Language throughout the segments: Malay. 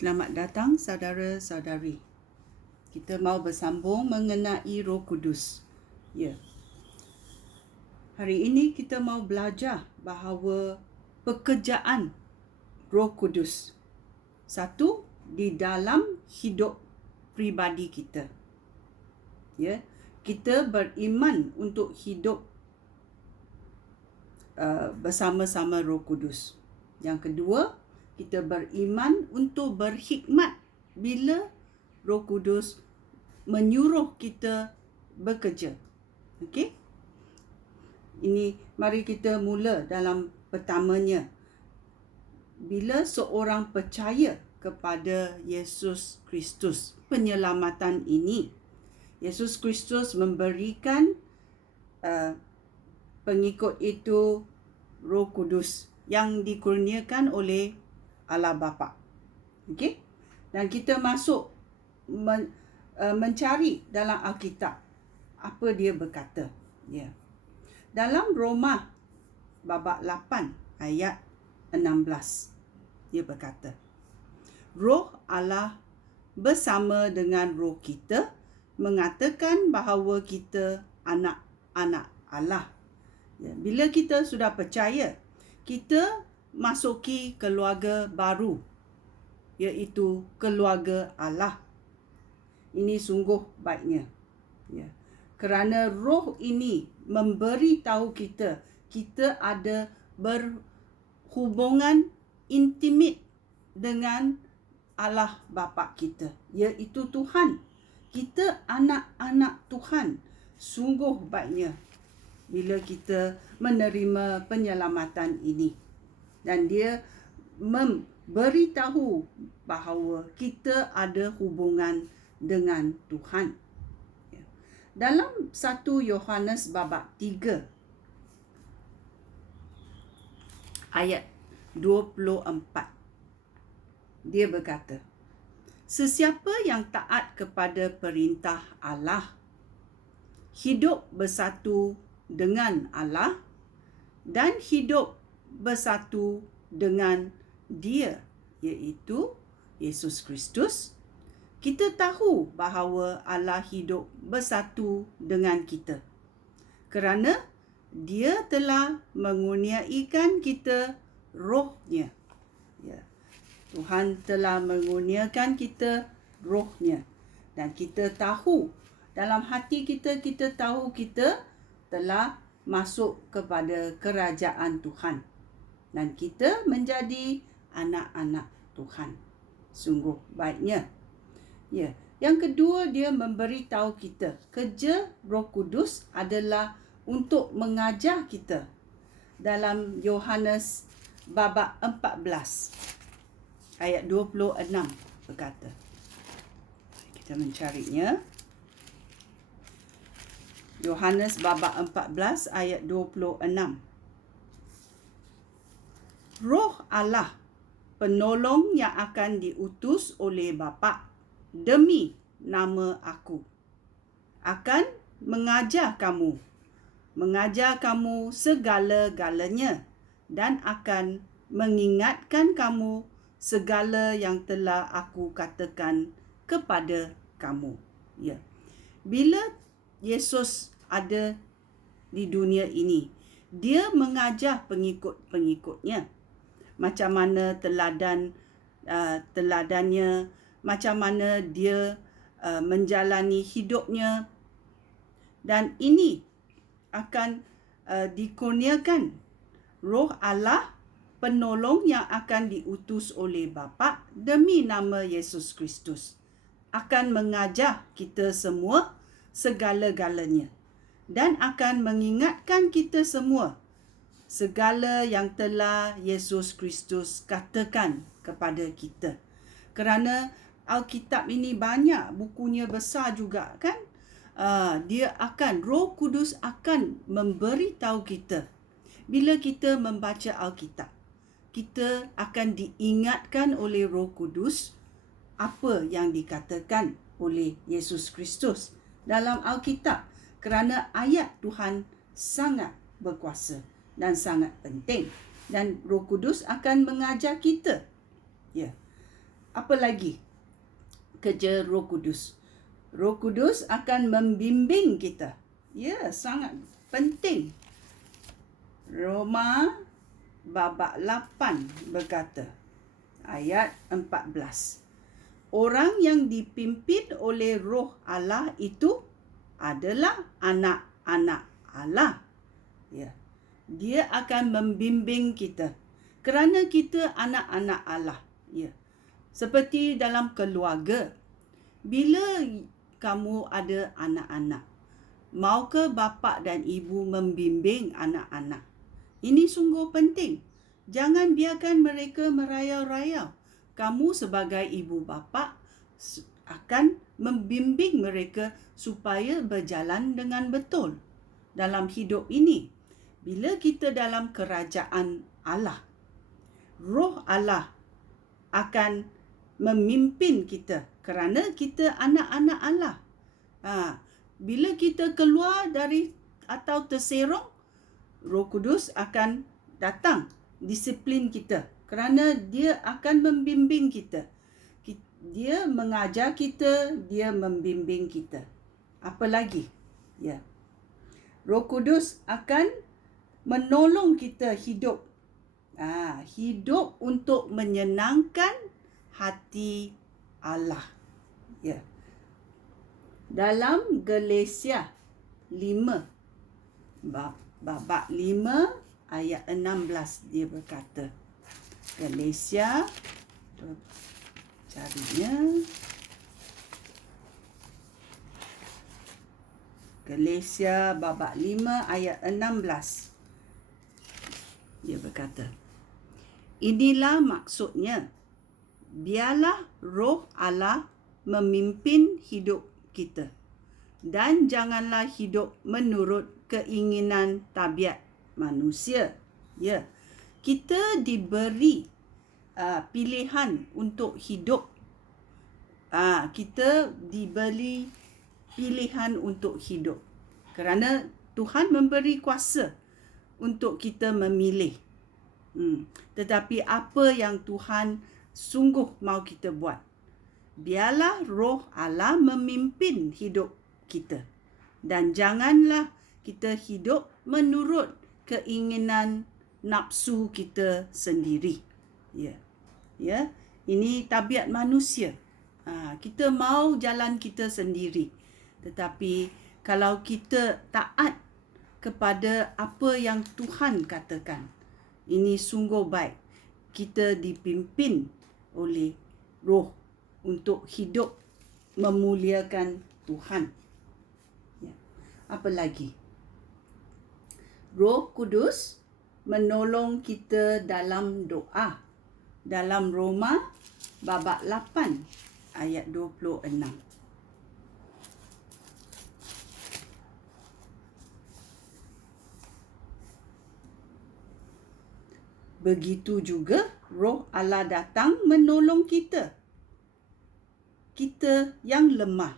Selamat datang saudara-saudari. Kita mau bersambung mengenai Roh Kudus. Ya. Hari ini kita mau belajar bahawa pekerjaan Roh Kudus. Satu, di dalam hidup pribadi kita. Ya. Kita beriman untuk hidup bersama-sama Roh Kudus. Yang kedua, kita beriman untuk berkhidmat bila Roh Kudus menyuruh kita bekerja. Okey? Mari kita mula dalam pertamanya. Bila seorang percaya kepada Yesus Kristus, penyelamatan ini, Yesus Kristus memberikan pengikut itu Roh Kudus yang dikurniakan oleh Allah Bapa. Okey? Dan kita masuk mencari dalam Alkitab apa dia berkata. Ya. Dalam Roma babak 8 ayat 16 dia berkata, Roh Allah bersama dengan roh kita mengatakan bahawa kita anak-anak Allah. Ya, bila kita sudah percaya, kita masuki keluarga baru, iaitu keluarga Allah. Ini sungguh baiknya. Ya. Kerana roh ini memberi tahu kita ada berhubungan intimate dengan Allah Bapa kita, iaitu Tuhan. Kita anak-anak Tuhan. Sungguh baiknya bila kita menerima penyelamatan ini. Dan dia memberitahu bahawa kita ada hubungan dengan Tuhan. Dalam 1 Yohanes babak 3 ayat 24 dia berkata, sesiapa yang taat kepada perintah Allah hidup bersatu dengan Allah dan hidup bersatu dengan Dia, iaitu Yesus Kristus. Kita tahu bahawa Allah hidup bersatu dengan kita kerana Dia telah mengurniakan kita rohnya. Ya. Tuhan telah mengurniakan kita rohnya. Dan kita tahu, dalam hati kita, kita tahu kita telah masuk kepada kerajaan Tuhan. Dan kita menjadi anak-anak Tuhan. Sungguh baiknya. Ya. Yang kedua, dia memberitahu kita kerja Roh Kudus adalah untuk mengajar kita. Dalam Yohanes babak 14 ayat 26 berkata. Kita mencarinya. Yohanes babak 14 ayat 26. Roh Allah, penolong yang akan diutus oleh Bapa demi nama aku, akan mengajar kamu segala-galanya dan akan mengingatkan kamu segala yang telah aku katakan kepada kamu. Ya. Bila Yesus ada di dunia ini, dia mengajar pengikut-pengikutnya macam mana teladannya, macam mana dia menjalani hidupnya. Dan ini akan dikurniakan Roh Allah, penolong yang akan diutus oleh Bapa demi nama Yesus Kristus, akan mengajar kita semua segala-galanya dan akan mengingatkan kita semua segala yang telah Yesus Kristus katakan kepada kita. Kerana Alkitab ini banyak, bukunya besar juga kan. Roh Kudus akan memberitahu kita. Bila kita membaca Alkitab, kita akan diingatkan oleh Roh Kudus apa yang dikatakan oleh Yesus Kristus dalam Alkitab. Kerana ayat Tuhan sangat berkuasa dan sangat penting. Dan Roh Kudus akan mengajar kita. Ya. Apa lagi kerja Roh Kudus? Roh Kudus akan membimbing kita. Ya, sangat penting. Roma babak 8 berkata, ayat 14. Orang yang dipimpin oleh Roh Allah itu adalah anak-anak Allah. Ya. Dia akan membimbing kita kerana kita anak-anak Allah. Ya. Seperti dalam keluarga, bila kamu ada anak-anak, maukah bapa dan ibu membimbing anak-anak? Ini sungguh penting. Jangan biarkan mereka merayau-rayau. Kamu sebagai ibu bapa akan membimbing mereka supaya berjalan dengan betul dalam hidup ini. Bila kita dalam kerajaan Allah, Roh Allah akan memimpin kita kerana kita anak-anak Allah. Bila kita keluar dari atau terserong, Roh Kudus akan datang disiplin kita kerana dia akan membimbing kita. Dia mengajar kita, dia membimbing kita. Apa lagi? Ya. Roh Kudus akan menolong kita hidup. Hidup untuk menyenangkan hati Allah. Ya. Dalam Galatia 5 babak 5 ayat 16 dia berkata. Galatia, carinya. Galatia babak 5 ayat 16. Dia berkata, inilah maksudnya, biarlah Roh Allah memimpin hidup kita, dan janganlah hidup menurut keinginan tabiat manusia. Ya, kita diberi pilihan untuk hidup. Kita diberi pilihan untuk hidup kerana Tuhan memberi kuasa untuk kita memilih. Tetapi apa yang Tuhan sungguh mahu kita buat? Biarlah Roh Allah memimpin hidup kita, dan janganlah kita hidup menurut keinginan nafsu kita sendiri. Ya, ini tabiat manusia. Kita mahu jalan kita sendiri. Tetapi kalau kita taat kepada apa yang Tuhan katakan, ini sungguh baik. Kita dipimpin oleh Roh untuk hidup memuliakan Tuhan. Ya. Apa lagi? Roh Kudus menolong kita dalam doa. Dalam Roma babak 8 ayat 26. Begitu juga Roh Allah datang menolong kita. Kita yang lemah.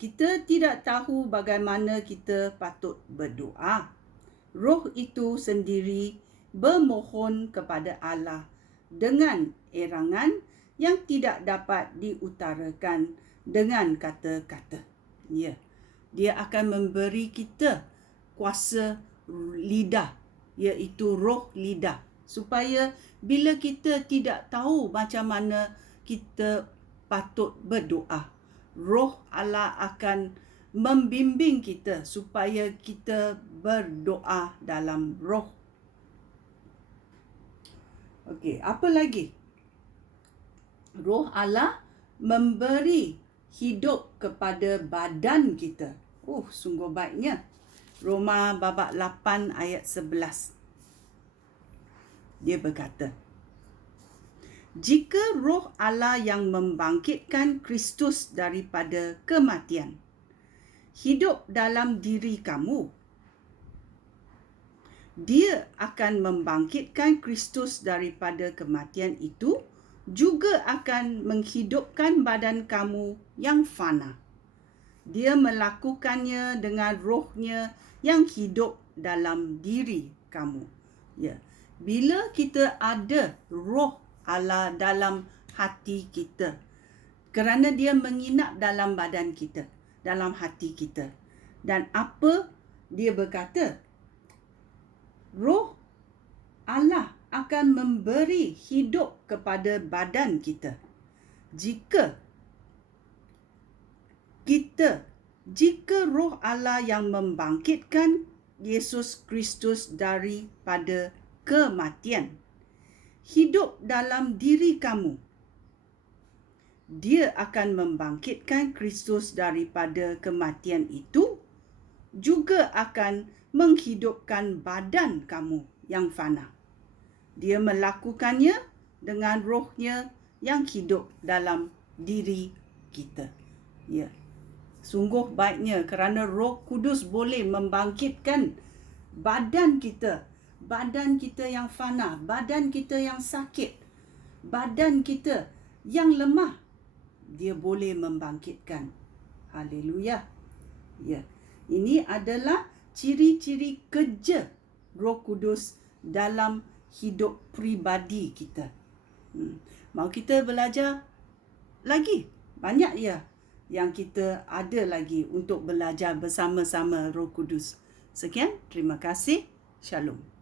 Kita tidak tahu bagaimana kita patut berdoa. Roh itu sendiri bermohon kepada Allah dengan erangan yang tidak dapat diutarakan dengan kata-kata. Ya, dia akan memberi kita kuasa lidah, iaitu roh lidah, supaya bila kita tidak tahu macam mana kita patut berdoa, Roh Allah akan membimbing kita supaya kita berdoa dalam roh. Okey, apa lagi? Roh Allah memberi hidup kepada badan kita. Sungguh baiknya. Roma babak 8 ayat 11. Dia berkata, jika Roh Allah yang membangkitkan Kristus daripada kematian hidup dalam diri kamu, dia akan membangkitkan Kristus daripada kematian itu, juga akan menghidupkan badan kamu yang fana. Dia melakukannya dengan rohnya yang hidup dalam diri kamu. Ya. Bila kita ada Roh Allah dalam hati kita. Kerana dia menginap dalam badan kita, dalam hati kita. Dan apa dia berkata? Roh Allah akan memberi hidup kepada badan kita. Jika Roh Allah yang membangkitkan Yesus Kristus daripada kematian hidup dalam diri kamu, dia akan membangkitkan Kristus daripada kematian itu, juga akan menghidupkan badan kamu yang fana. Dia melakukannya dengan rohnya yang hidup dalam diri kita. Ya. Sungguh baiknya kerana Roh Kudus boleh membangkitkan badan kita yang fana, badan kita yang sakit, badan kita yang lemah. Dia boleh membangkitkan. Haleluya. Ya. Ini adalah ciri-ciri kerja Roh Kudus dalam hidup pribadi kita. Mau kita belajar lagi? Banyak ya yang kita ada lagi untuk belajar bersama-sama Roh Kudus. Sekian, terima kasih. Shalom.